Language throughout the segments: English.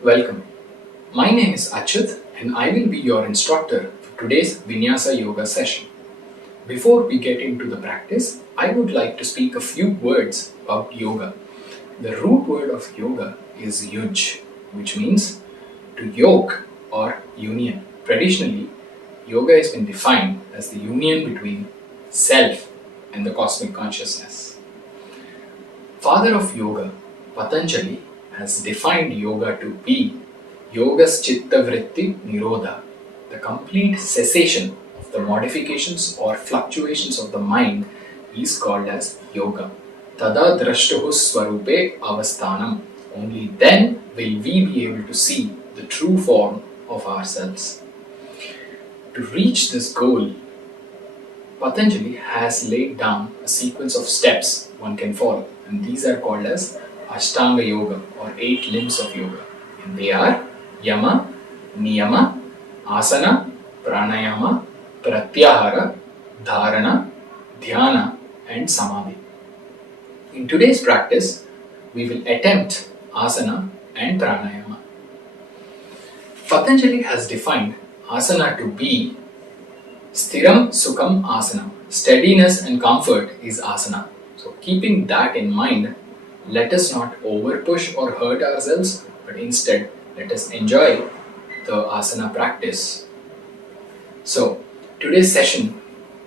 Welcome. My name is Achyut and I will be your instructor for today's Vinyasa Yoga session. Before we get into the practice, I would like to speak a few words about yoga. The root word of yoga is yuj, which means to yoke or union. Traditionally, yoga has been defined as the union between self and the cosmic consciousness. Father of yoga, Patanjali, has defined yoga to be Yogas Chitta Vritti Nirodha, the complete cessation of the modifications or fluctuations of the mind is called as yoga. Tada drashtuhu swarupe avasthanam. Only then will we be able to see the true form of ourselves. To reach this goal, Patanjali has laid down a sequence of steps one can follow, and these are called as Ashtanga Yoga or 8 limbs of yoga. And they are Yama, Niyama, Asana, Pranayama, Pratyahara, Dharana, Dhyana, and Samadhi. In today's practice, we will attempt Asana and Pranayama. Patanjali has defined Asana to be Sthiram Sukham Asana. Steadiness and comfort is Asana. So keeping that in mind, let us not over push or hurt ourselves, but instead let us enjoy the asana practice. So today's session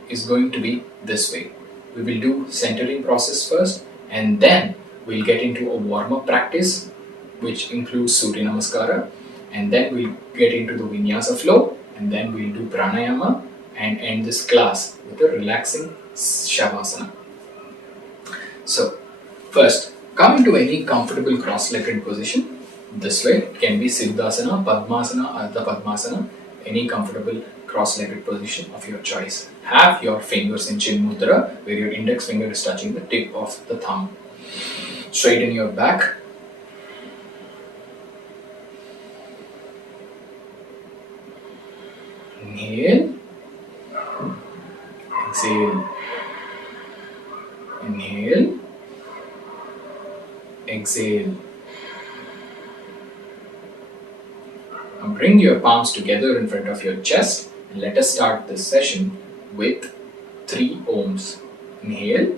is going to be this way. We will do centering process first, and then we'll get into a warm-up practice which includes Surya Namaskar, and then we'll get into the Vinyasa Flow, and then we'll do Pranayama and end this class with a relaxing Savasana. So first, come into any comfortable cross-legged position. This way, it can be Siddhasana, Padmasana, Ardha Padmasana, any comfortable cross-legged position of your choice. Have your fingers in Chin Mudra, where your index finger is touching the tip of the thumb. Straighten your back. Inhale. Exhale. Inhale. Exhale. Now bring your palms together in front of your chest and let us start this session with 3 ohms. Inhale.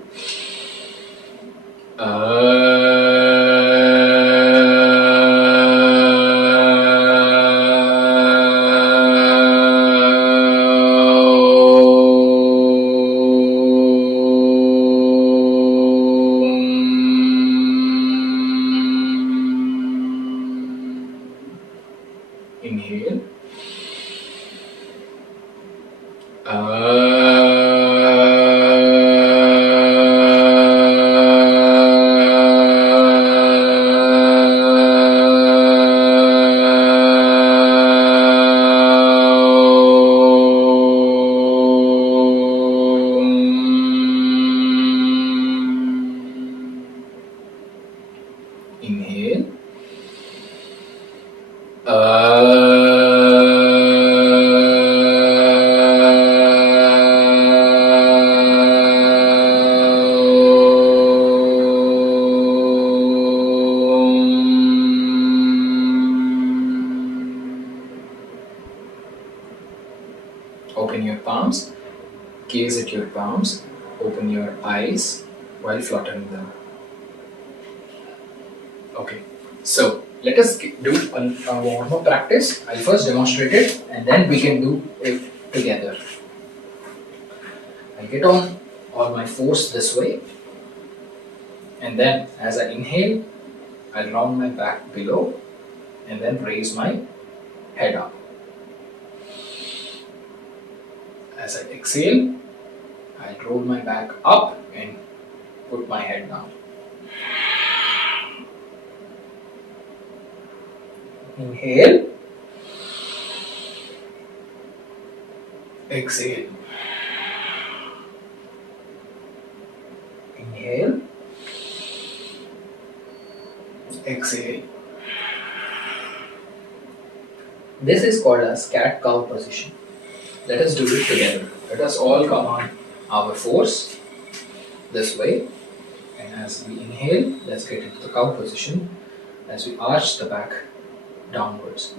Inhale. Inhale. Open your palms, gaze at your palms, open your eyes while fluttering them. Okay, so let us do a warm-up practice. I'll first demonstrate it and then we can do it together. I'll get on all my fours this way, and then as I inhale, I'll round my back below and then raise my head up. As I exhale, I'll roll my back up and put my head down. Inhale. Exhale. Inhale. Exhale. This is called as cat-cow position. Let us do it together. Let us all come on our fours this way, and as we inhale, let's get into the cow position. As we arch the back, downwards.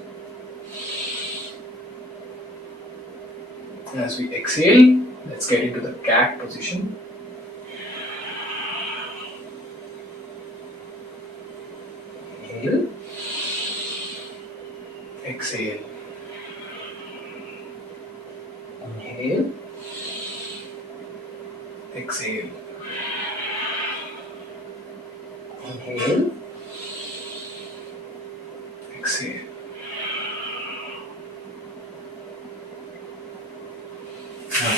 As we exhale, let's get into the cat position. Inhale, exhale, inhale, exhale, inhale, exhale. Now,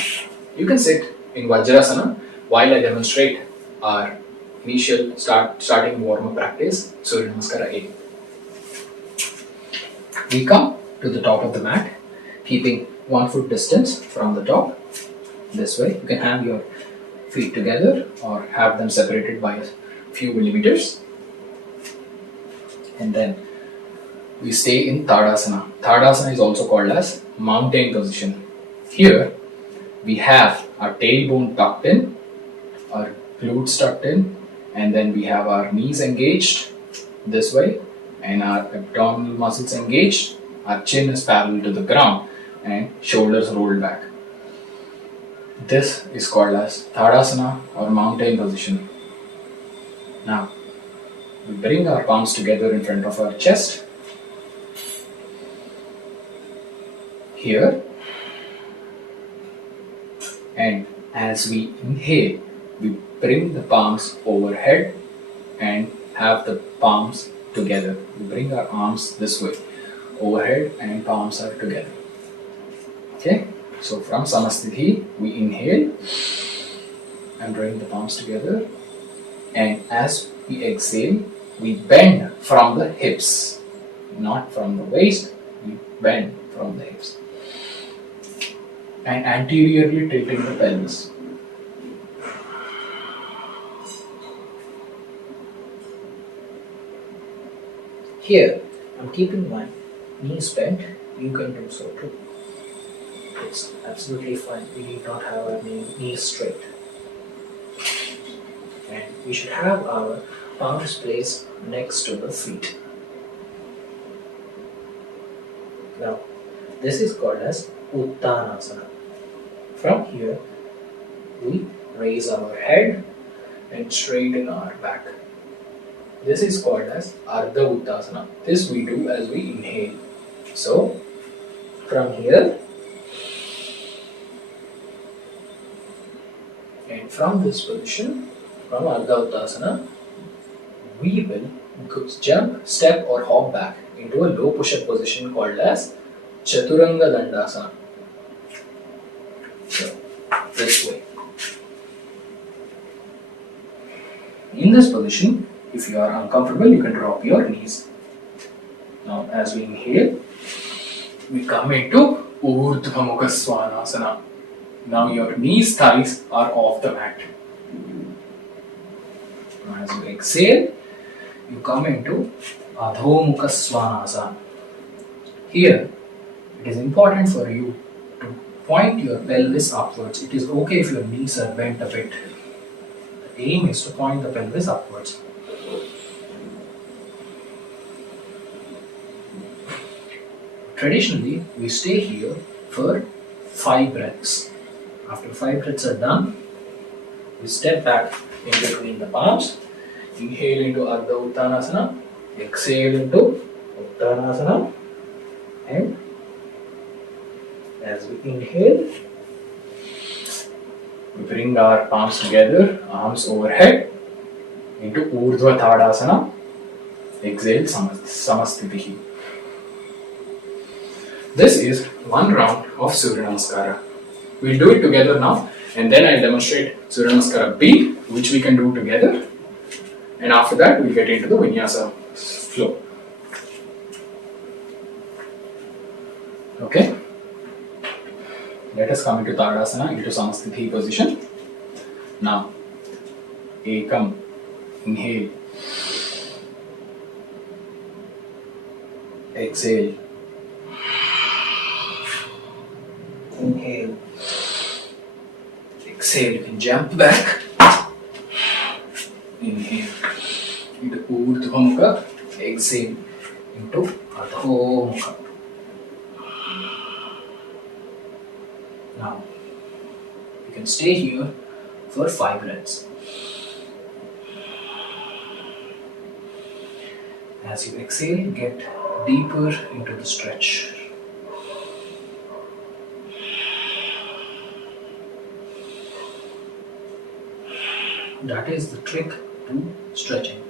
you can sit in Vajrasana while I demonstrate our initial starting warm-up practice, Surya Namaskar 8. We come to the top of the mat, keeping 1 foot distance from the top. This way, you can have your feet together or have them separated by a few millimeters. And then we stay in Tadasana. Tadasana is also called as mountain position. Here, we have our tailbone tucked in, our glutes tucked in, and then we have our knees engaged this way, and our abdominal muscles engaged. Our chin is parallel to the ground, and shoulders rolled back. This is called as Tadasana or mountain position. Now, we bring our palms together in front of our chest. Here. And as we inhale, we bring the palms overhead and have the palms together. We bring our arms this way, overhead and palms are together. Okay, so from Samasthiti, we inhale and bring the palms together. And as we exhale, we bend from the hips, not from the waist, we bend from the hips. And anteriorly tilting the pelvis. Here, I'm keeping my knees bent. You can do so too. It's absolutely fine. We need not have our knees straight. And we should have our palms placed next to the feet. Now, this is called as Uttanasana. From here, we raise our head and straighten our back. This is called as Ardha Uttanasana. This we do as we inhale. So, from here, and from this position, from Ardha Uttanasana, we will jump, step or hop back into a low push-up position called as Chaturanga Dandasana. So, this way. In this position, if you are uncomfortable, you can drop your knees. Now, as we inhale, we come into Adho Mukhasvanasana. Now, your knees, thighs are off the mat. Now, as you exhale, you come into Adho Mukhasvanasana. Here, it is important for you to point your pelvis upwards. It is okay if your knees are bent a bit. The aim is to point the pelvis upwards. Traditionally, we stay here for 5 breaths. After 5 breaths are done, we step back in between the palms, inhale into Ardha Uttanasana, exhale into Uttanasana, and as we inhale, we bring our palms together, arms overhead, into Urdhva Tadasana, exhale Samasthiti. This is 1 round of Surya Namaskar. We'll do it together now, and then I'll demonstrate Surya Namaskar B, which we can do together. And after that, we'll get into the Vinyasa Flow. Okay? Let us come into Tadasana, into Samasthiti position. Now, Ekam, inhale. Exhale. Inhale. Exhale, you can jump back. Inhale. Into Urdhva Mukha. Exhale. into Adho Mukha. Now, you can stay here for 5 minutes. As you exhale, get deeper into the stretch. That is the trick to stretching.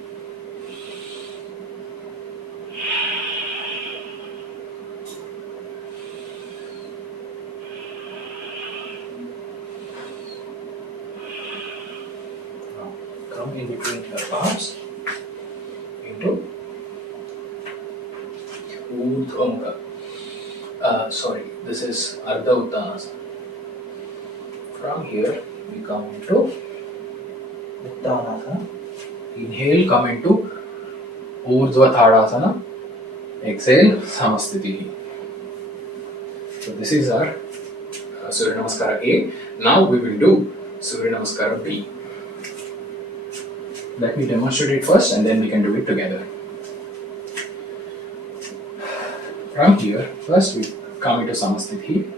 Now, come in between your palms into Urdhva Mukha. This is Ardha Uttanasana. From here, we come into Uttanasana. Inhale, come into Urdhva Thadasana. Exhale, Samasthiti. So this is our Surya Namaskar A. Now we will do Surya Namaskar B. Let me demonstrate it first and then we can do it together. From here, first we come into Samasthiti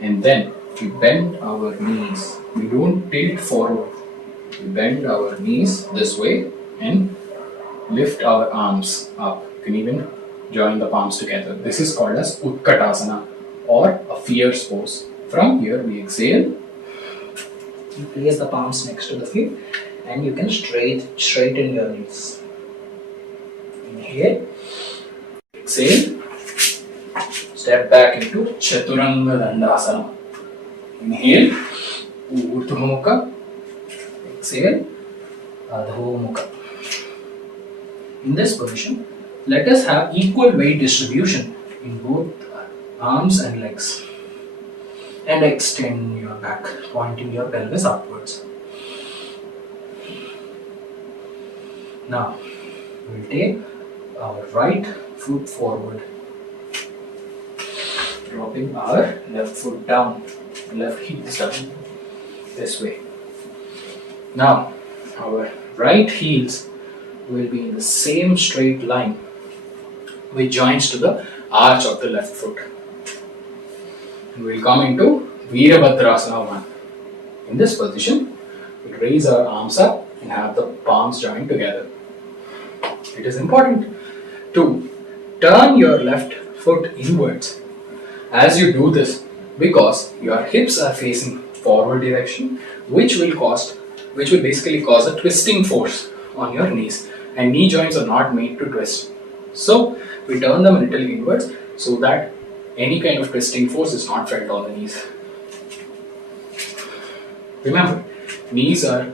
and then we bend our knees. We don't tilt forward. We bend our knees this way and lift our arms up. You can even join the palms together. This is called as Utkatasana or a fierce pose. From here we exhale. You place the palms next to the feet and you can straighten your knees. Inhale. Exhale. Step back into Chaturanga Dandasana. Inhale. Urdhva Mukha. Exhale. Adho Mukha. In this position, let us have equal weight distribution in both arms and legs. And extend your back, pointing your pelvis upwards. Now, we will take our right foot forward, dropping our left foot down, left heel down, this way. Now, our right heels will be in the same straight line which joins to the arch of the left foot. And we will come into Virabhadrasana 1. In this position, we raise our arms up and have the palms joined together. It is important to turn your left foot inwards as you do this because your hips are facing forward direction, which will basically cause a twisting force on your knees, and knee joints are not made to twist. So we turn them a little inwards so that any kind of twisting force is not felt on the knees. Remember, knees are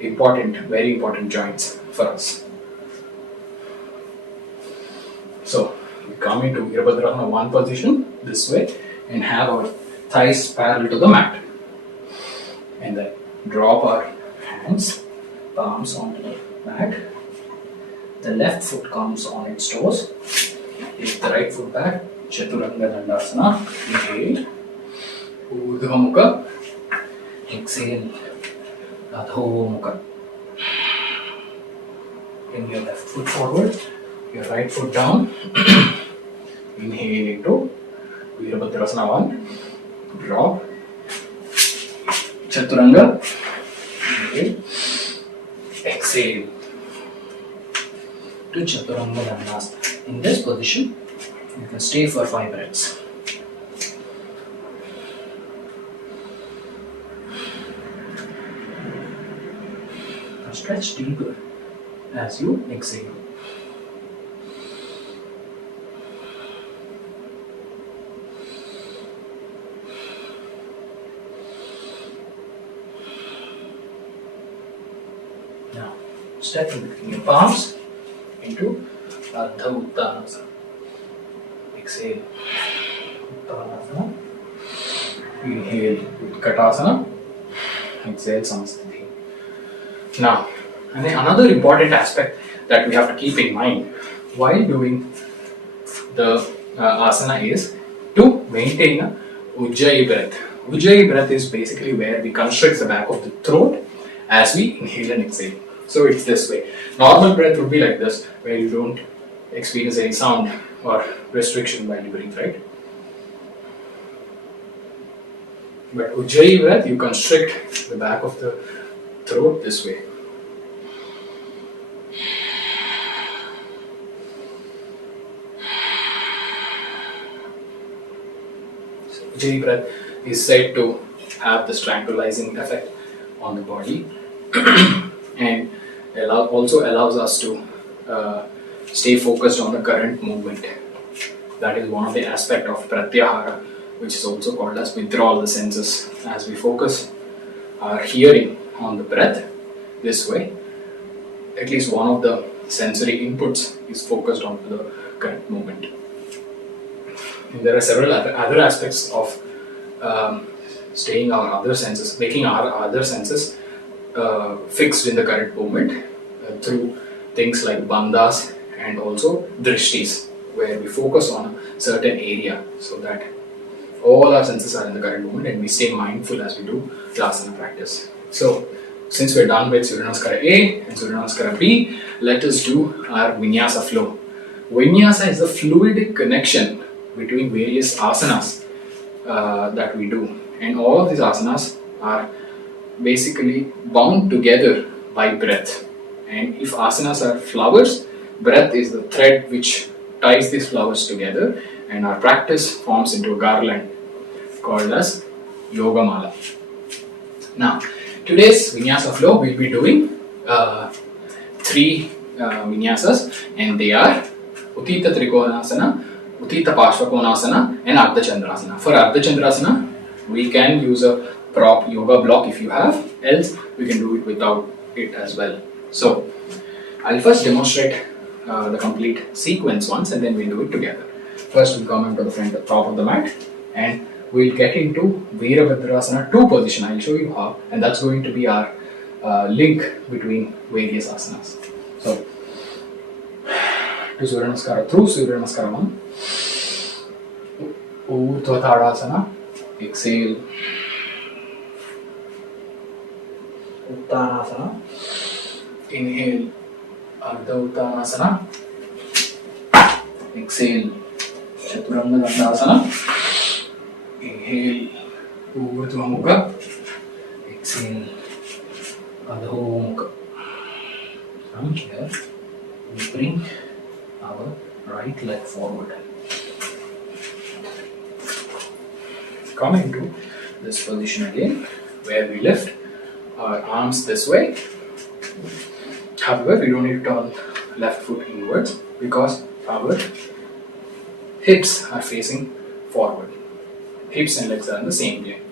important, very important joints for us. So we come into Virabhadrasana 1 position this way and have our thighs parallel to the mat. And then drop our hands, palms onto the mat. The left foot comes on its toes. Take the right foot back. Chaturanga Dandasana. Inhale. Urdhva Mukha. Exhale. Adho Mukha. Bring your left foot forward. Your right foot down. Inhale into Virabhadrasana 1. Drop. Chaturanga. Inhale. Exhale. To Chaturanga Dandasana. In this position, you can stay for 5 minutes. Now stretch deeper as you exhale. Now step in between your palms into Adho Uttanasana. Exhale. Uttanasana. Inhale. Utkatasana. Exhale. Samasthiti. Now, another important aspect that we have to keep in mind while doing the asana is to maintain a Ujjayi breath. Ujjayi breath is basically where we constrict the back of the throat as we inhale and exhale. So it's this way. Normal breath would be like this, where you don't experience any sound or restriction while you breathe, right? But Ujjayi breath, you constrict the back of the throat this way. So Ujjayi breath is said to have this tranquilizing effect on the body and also allows us to stay focused on the current movement. That is one of the aspects of pratyahara, which is also called as withdrawal of the senses. As we focus our hearing on the breath this way, at least one of the sensory inputs is focused onto the current movement. And there are several other aspects of staying our other senses, making our other senses fixed in the current movement through things like bandhas and also drishtis, where we focus on a certain area so that all our senses are in the current moment and we stay mindful as we do the asana practice. So, since we're done with Surya Namaskara A and Surya Namaskara B, let us do our Vinyasa flow. Vinyasa is the fluidic connection between various asanas that we do, and all of these asanas are basically bound together by breath. And if asanas are flowers, breath is the thread which ties these flowers together, and our practice forms into a garland called as Yoga Mala. Now, today's Vinyasa flow we'll be doing 3 Vinyasas, and they are Uttita Trikonasana, Uttita Parshvakonasana, and Ardha Chandrasana. For Ardha Chandrasana, we can use a prop yoga block if you have, else we can do it without it as well. So, I'll first demonstrate the complete sequence once, and then we'll do it together. First, we'll come into the front, the top of the mat, and we'll get into Virabhadrasana 2 position. I'll show you how, and that's going to be our link between various asanas. So, to Surya Namaskara, through Surya Namaskara 1, Urdhva Tadasana, exhale, Uttanasana, inhale, Ardha Uttanasana, exhale, Chaturanga Dandasana, inhale, Urdhva Mukha, exhale, Adho Mukha. From here, we bring our right leg forward. Come into this position again, where we lift our arms this way. However, we don't need to turn left foot inwards because our hips are facing forward. Hips and legs are in the same plane.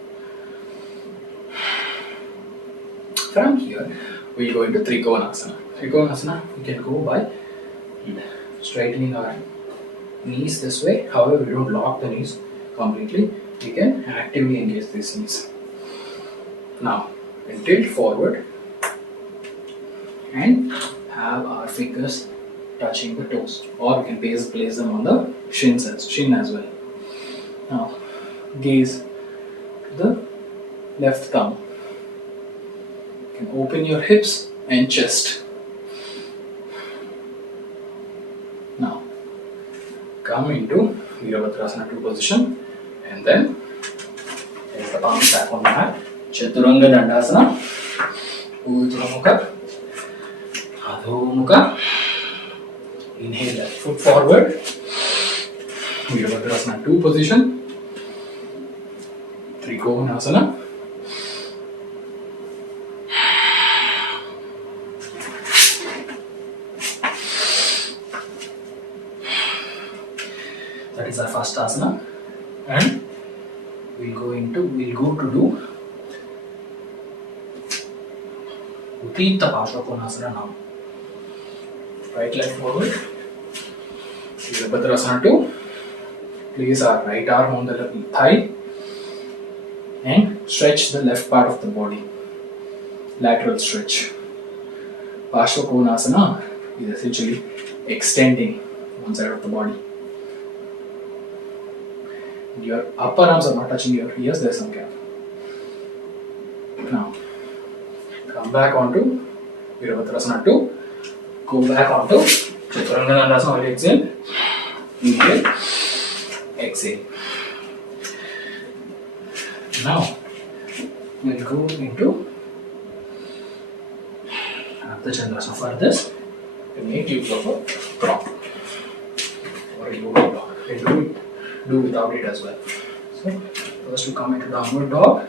From here, we go into Trikonasana. Trikonasana, we can go by straightening our knees this way. However, we don't lock the knees completely. We can actively engage these knees. Now, we tilt forward and have our fingers touching the toes, or we can place them on the shin as well. Now, gaze to the left thumb. You can open your hips and chest. Now, come into Virabhadrasana 2 position, and then place the palms back on the mat. Chaturanga Dandasana, Urdhva Mukha, Adho Mukha. Inhale, left foot forward. Virabhadrasana 2 position. Trikonasana. That is our first asana, and we'll go to do Uttita Parshvakonasana now. Right leg forward. Virabhadrasana 2. Place our right arm on the left thigh and stretch the left part of the body. Lateral stretch. Parshvakonasana is essentially extending one side of the body. Your upper arms are not touching your ears, there is some gap. Now, come back onto Virabhadrasana 2, go back onto Chaturanga Dandasana, only exhale. Inhale. Exhale. Now we'll go into Ardha Chandrasana. For this, we make use of a prop or a yoga block. We do without it as well. So first we come into downward dog,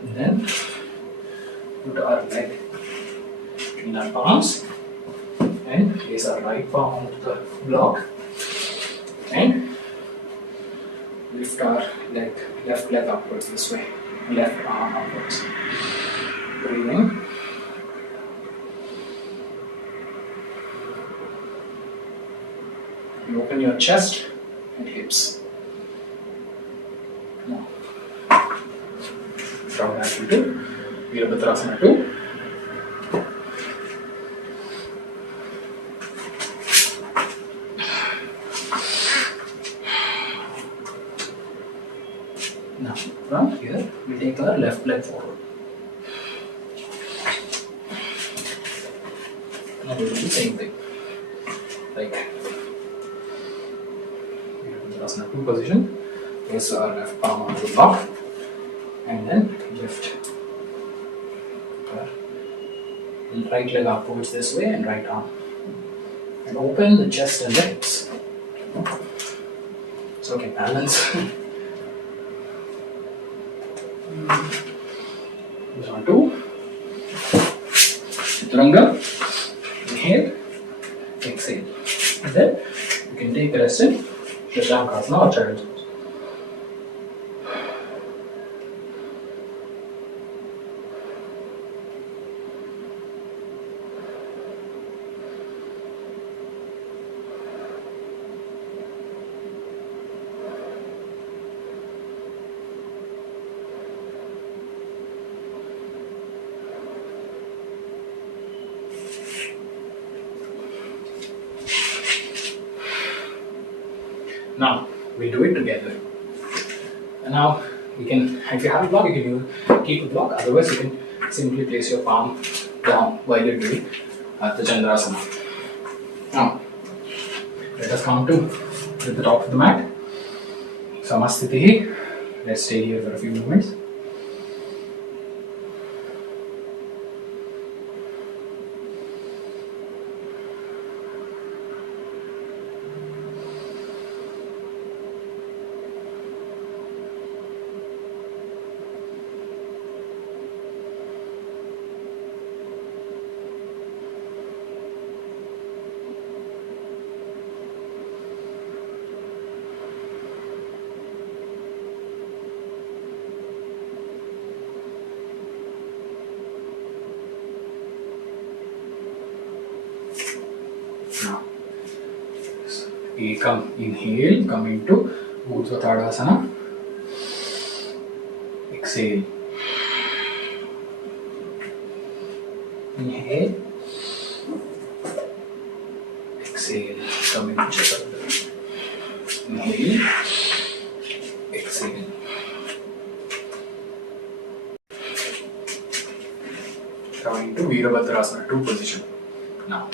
and then put our leg in our palms and place our right palm onto the block and lift our left leg upwards this way, left arm upwards. Breathing. You open your chest and hips. Now, come back into Virabhadrasana 2. Now, from here, we take our left leg forward. Now we will do the same thing. Like Virabhadrasana 2 position. Place our left palm on the block and then lift our right leg upwards this way and right arm. And open the chest and the hips. So okay, balance. Goes on to Chaturanga. Inhale, exhale. And then you can take a rest in Ashtanga or Child's Pose. Now we do it together. And now you can, if you have a block, you can keep a block. Otherwise, you can simply place your palm down while you're doing the Chandrasana. Now let us come to the top of the mat. Samastitihi. Let's stay here for a few moments. Now, we inhale, come into Urdhva Tadasana. Exhale. Inhale. Exhale. Come into Chaturanga. Inhale. Exhale. Come into Virabhadrasana 2 position. Now,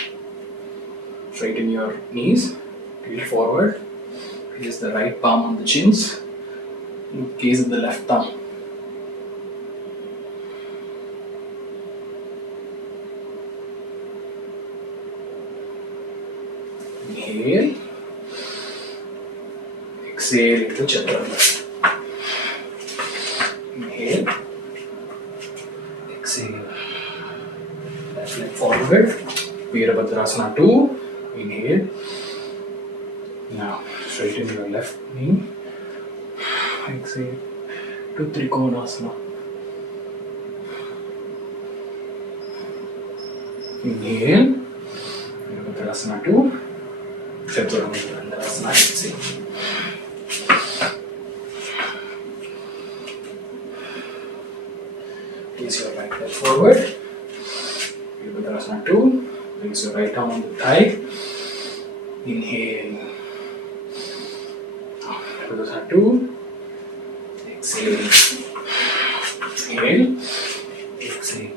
straighten your knees, tilt forward, place the right palm on the chins, gaze at the left thumb. Inhale, exhale into Chaturanga. Inhale, exhale, left leg forward, Virabhadrasana 2. Inhale. Now straighten your left knee. Exhale to Trikonasana. Inhale. Virabhadrasana 2. Chaturanga Dandasana. Exhale. Place your right leg forward. Virabhadrasana 2. Place your right arm on the thigh. Inhale. Virabhadrasana 2. Exhale. Inhale. Exhale.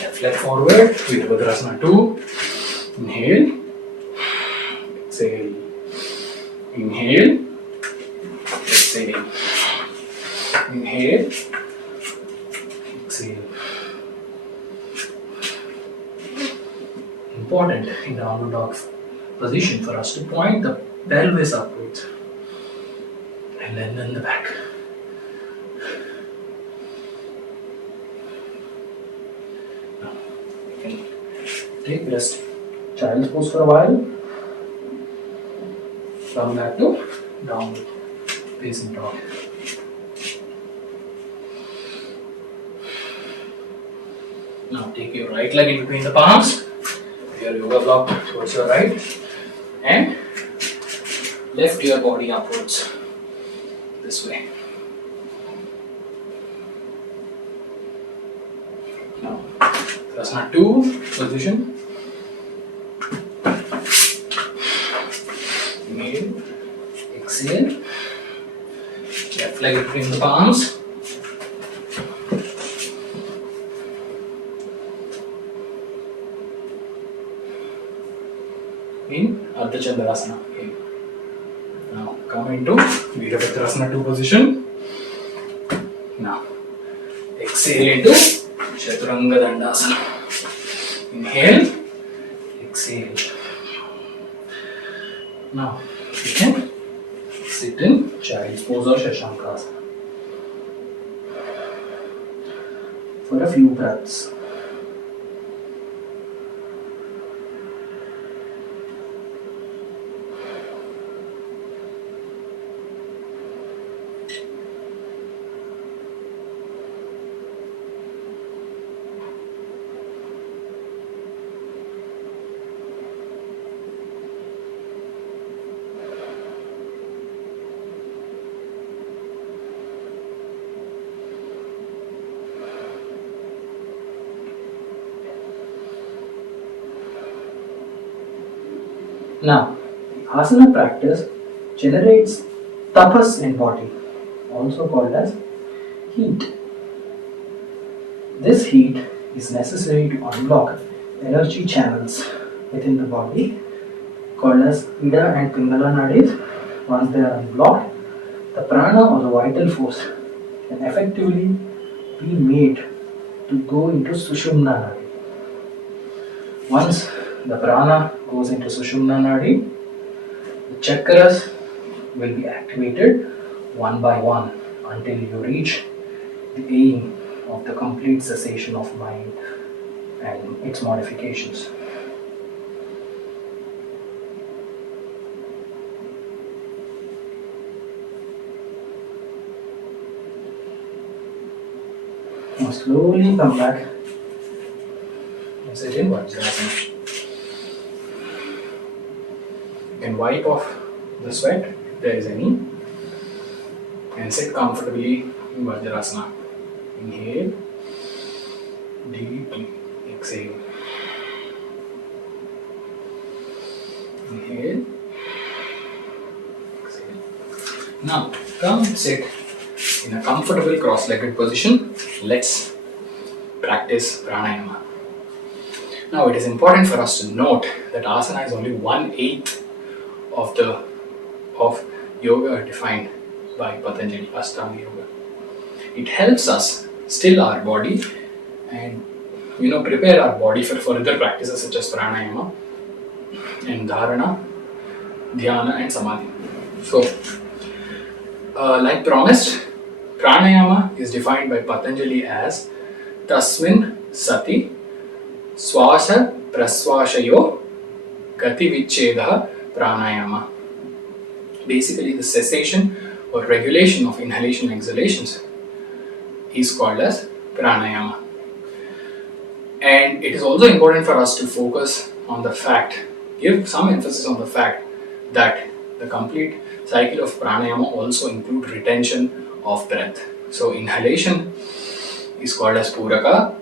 Left Left leg forward, Virabhadrasana 2. Inhale, exhale. Inhale, exhale. Inhale, exhale. Important in the downward dog position for us to point the pelvis upwards and lengthen the back. Now, you can take rest, child's pose for a while. Come back to downward facing dog. Now take your right leg in between the palms, your yoga block towards your right, and lift your body upwards this way. Now, Asana 2 position. Inhale, exhale, left leg between the palms. In Ardha Chandrasana. Okay. Now come into Virabhadrasana 2 position. Now exhale into Chaturanga Dandasana. Inhale, exhale. Now you can sit in child's pose or Shashankasana for a few breaths. Now, asana practice generates tapas in body, also called as heat. This heat is necessary to unblock energy channels within the body, called as Ida and Pingala nadis. Once they are unblocked, the prana or the vital force can effectively be made to go into Sushumna nadi. Once the prana goes into Sushumna nadi, the chakras will be activated one by one until you reach the aim of the complete cessation of mind and its modifications. Now slowly come back and sit in Vajrasana. You can wipe off the sweat if there is any and sit comfortably in Vajrasana. Inhale, deeply, exhale. Inhale, exhale. Now come sit in a comfortable cross-legged position. Let's practice pranayama. Now it is important for us to note that asana is only 1/8 of yoga defined by Patanjali, Ashtanga Yoga. It helps us still our body and prepare our body for further practices such as pranayama and dharana, dhyana and samadhi. So, like promised, pranayama is defined by Patanjali as tasmin sati swasa praswashayo gati vicheda pranayama. Basically, the cessation or regulation of inhalation and exhalations is called as pranayama. And it is also important for us to focus on the fact, give some emphasis on the fact that the complete cycle of pranayama also includes retention of breath. So inhalation is called as puraka,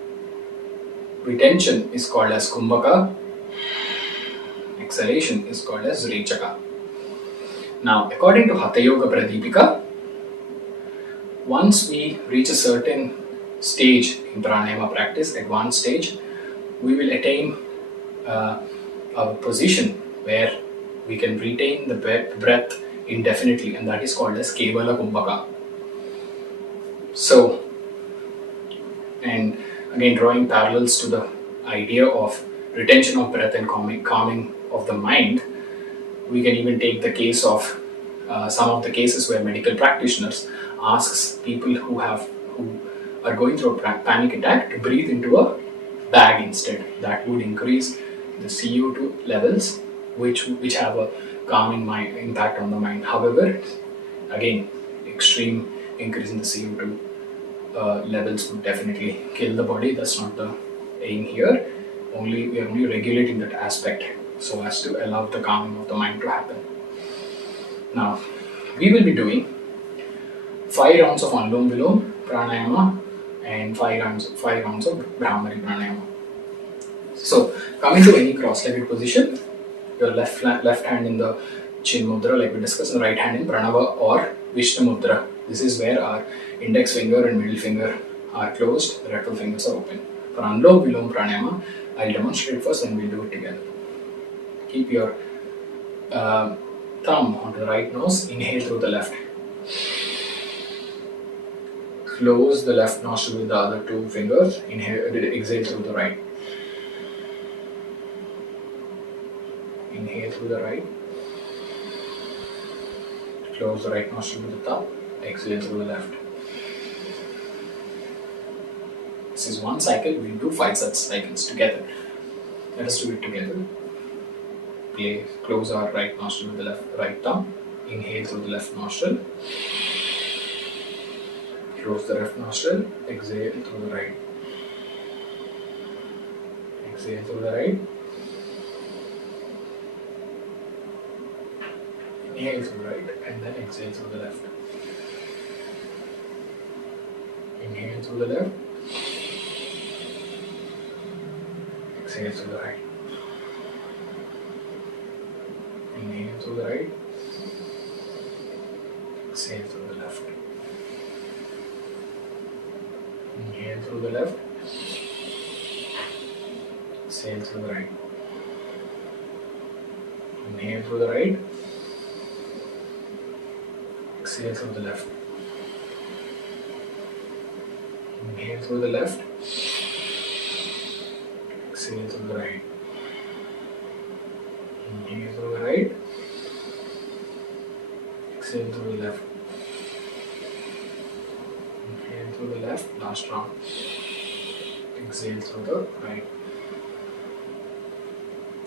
retention is called as kumbhaka, exhalation is called as rechaka. Now, according to Hatha Yoga Pradipika, once we reach a certain stage in pranayama practice, advanced stage, we will attain a position where we can retain the breath indefinitely, and that is called as Kevala Kumbhaka. So, and again, drawing parallels to the idea of retention of breath and calming of the mind, we can even take the case of some of the cases where medical practitioners asks people who are going through a panic attack to breathe into a bag instead. That would increase the CO2 levels, which have a calming impact on the mind. However, again, extreme increase in the CO2 levels would definitely kill the body. That's not the aim here. We are only regulating that aspect so as to allow the calming of the mind to happen. Now, we will be doing 5 rounds of Anulom Vilom Pranayama and 5 rounds of Brahmari Pranayama. So, coming to any cross-legged position, your left hand in the Chin Mudra, like we discussed, and the right hand in Pranava or Vishnu Mudra. This is where our index finger and middle finger are closed, the rectal fingers are open. For Anulom Vilom Pranayama, I'll demonstrate first and we'll do it together. Keep your thumb onto the right nose, inhale through the left. Close the left nostril with the other 2 fingers, exhale through the right. Inhale through the right. Close the right nostril with the thumb, exhale through the left. This is one cycle, we'll do 5 such cycles together. Let us do it together. Close our right nostril with the right thumb. Inhale through the left nostril. Close the left nostril. Exhale through the right. Exhale through the right. Inhale through the right and then exhale through the left. Inhale through the left. Exhale through the right. Inhale through the right. Exhale through the left. Inhale through the left. Exhale through the right. Inhale through the right. Exhale through the left. Inhale through the left. Exhale through the right. Inhale through the right. Exhale through the left. Inhale through the left. Last round. Exhale through the right.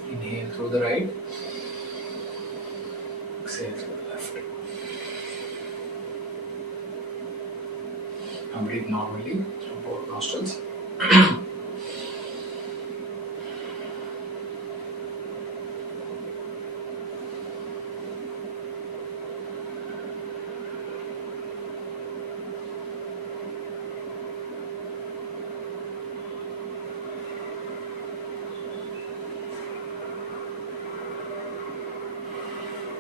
Inhale through the right. Exhale through the left. Now breathe normally through both nostrils.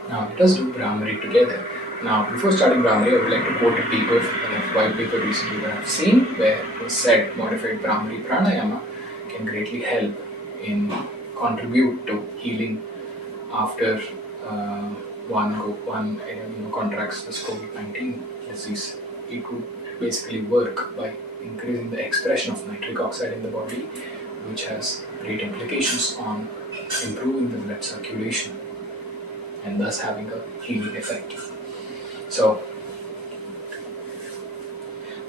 Now let us do Brahmari together. Now before starting Brahmari, I would like to quote a paper, a white paper recently that I have seen, where it was said modified Brahmari Pranayama can greatly help in contribute to healing after one contracts this COVID-19 disease. It would basically work by increasing the expression of nitric oxide in the body, which has great implications on improving the blood circulation and thus having a healing effect. So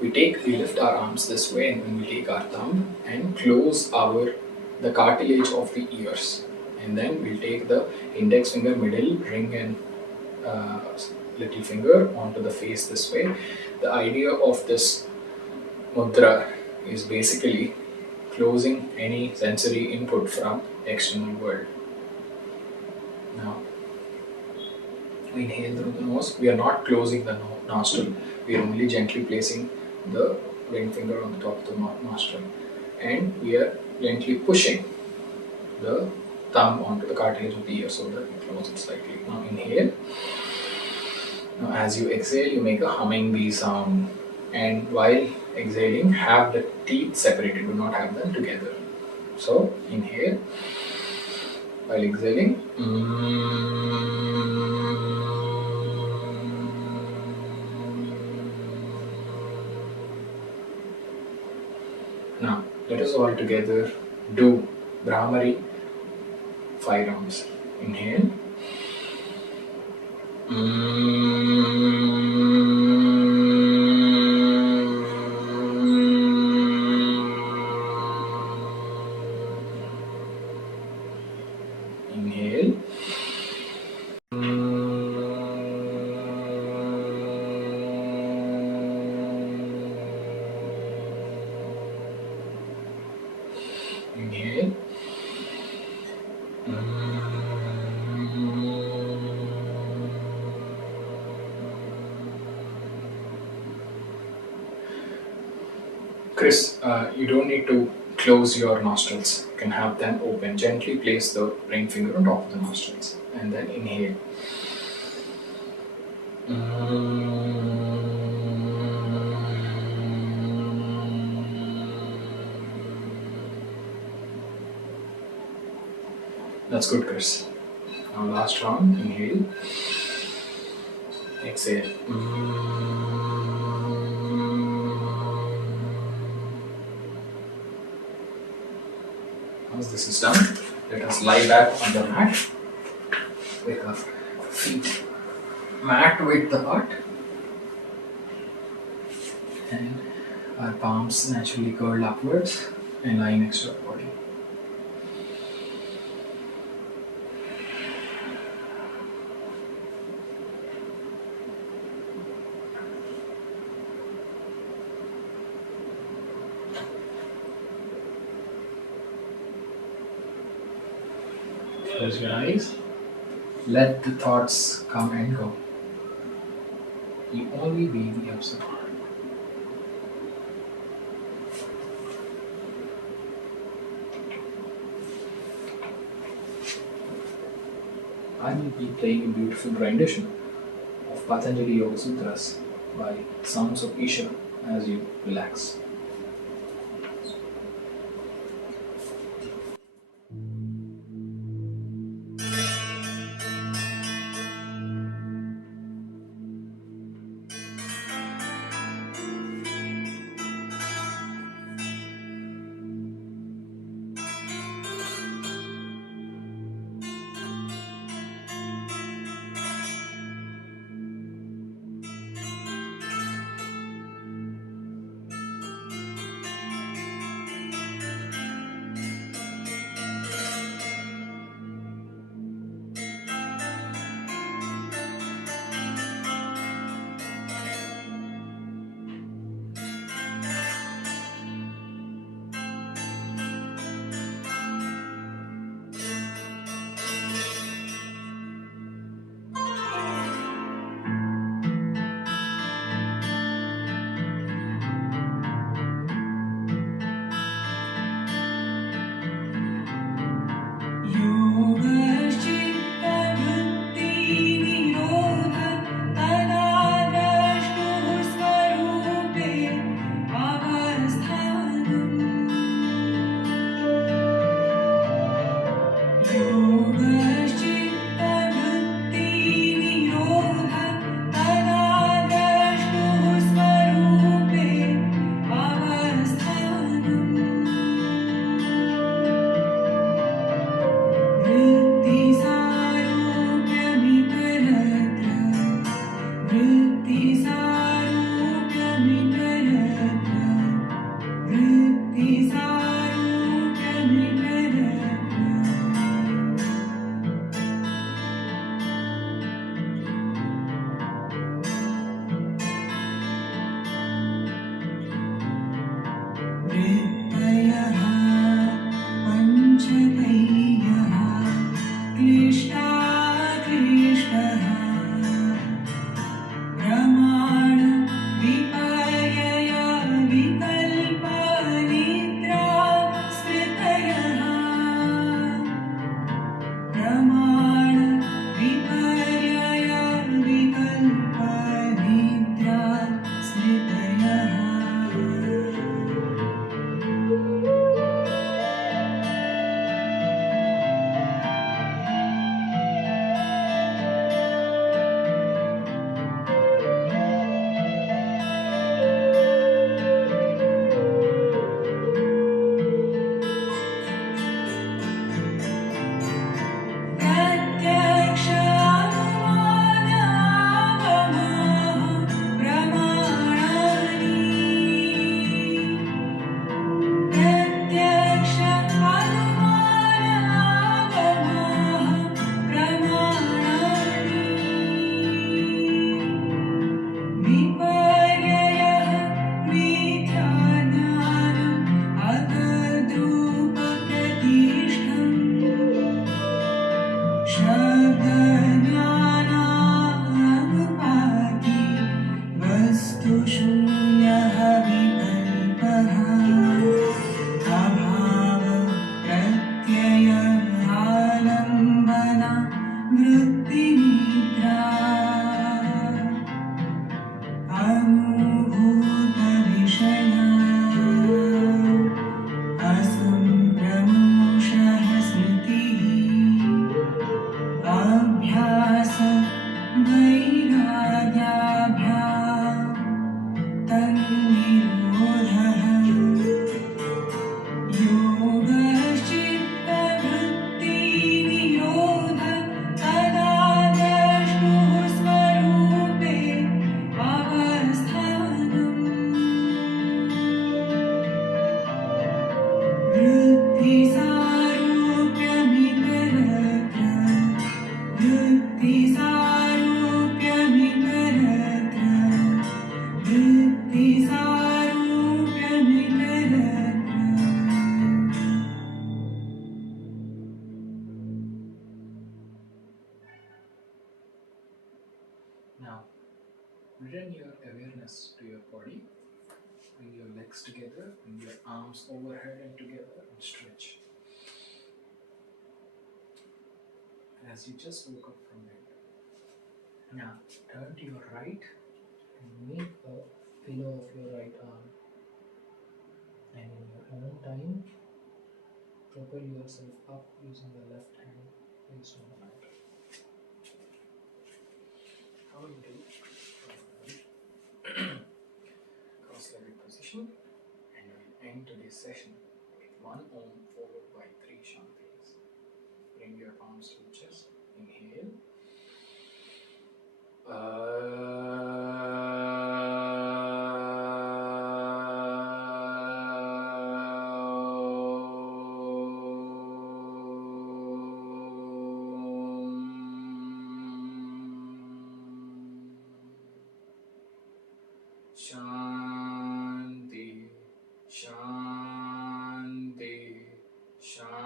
we lift our arms this way, and then we take our thumb and close the cartilage of the ears, and then we'll take the index finger, middle, ring and little finger onto the face this way. The idea of this mudra is basically closing any sensory input from external world. Now we inhale through the nose. We are not closing the nostril. We are only gently placing the ring finger on the top of the nostril, and we are gently pushing the thumb onto the cartilage of the ear so that we close it slightly. Now inhale. Now as you exhale, you make a humming bee sound, and while exhaling, have the teeth separated. Do not have them together. So inhale while exhaling. Now let us all together do Brahmari 5 rounds. Inhale. Inhale. Inhale. Chris, you don't need to close your nostrils. You can have them open. Gently place the ring finger on top of the nostrils and then inhale. That's good, Chris. Now last round, inhale. Exhale. Once this is done, let us lie back on the mat with our feet mat width apart and our palms naturally curl upwards and lie next to our body. Close your eyes. Let the thoughts come and go. You only be the observer. I will be playing a beautiful rendition of Patanjali Yoga Sutras by Sounds of Isha as you relax. Return your awareness to your body. Bring your legs together, bring your arms overhead and together and stretch. As you just woke up from bed. Now turn to your right and make a pillow of your right arm. And in your own time, propel yourself up using the left hand placed on the mat. How you do? Cross-legged position, and we'll end today's session with 1 Om followed by 3 Shantis. Bring your palms to the chest. Inhale. Shanti, Shanti, Shanti.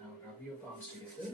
Now rub your palms together